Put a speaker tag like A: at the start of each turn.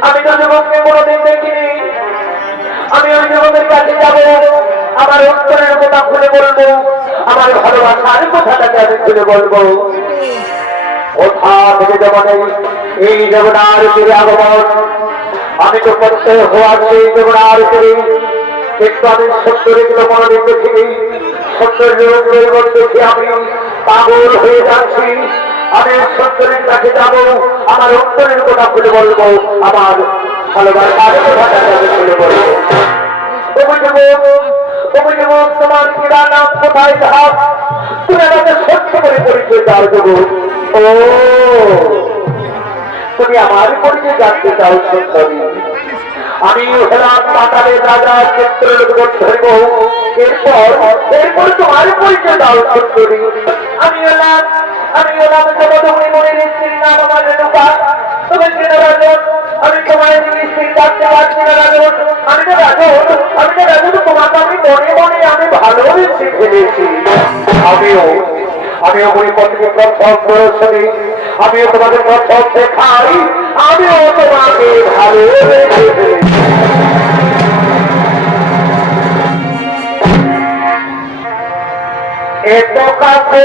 A: আমি তো যুবককে কোনোদিন দেখিনি। আমি ওই যুবকের কাছে আমার অন্তরের কথা খুলে বলব। আমার ভালোবাসার কথাটাকে আমি খুলে বলব? কোথা থেকে যেমন এই- যমুনার আগমন। আমি তো প্রত্যয় হওয়ার সেই যমুনার তীরে। কিন্তু আমি সত্তরগুলো কোনোদিন দেখিনি। সত্তর রূপ দেখে আমি পাগল হয়ে যাচ্ছি। আমি সত্তরের কাছে যাব, আমার অন্তরের কথা খুলে বলব, আমার ভালোবাসার খুলে বলব তোমার কোথায় তুমি করে পরিচয় ও, তুমি আমার পরিচয় জানতে আমি হলাম এরপর তোমার পরিচয় দাও আমি আমি হলাম জগদমণি মনের স্ত্রীর নাম আমার রেণুকা তুমি চেনা রাজন আমি তোমার স্ত্রী ডাকতে পারছি না রাজন আমি তো রাজন আমি তো রাজন তোমাকে আমি মনে মনে আমি আমিও আমিও আমিও প্রথম দেখাই। আমিও তোমাকে ভালোবেসে ফেলেছি এত কাছে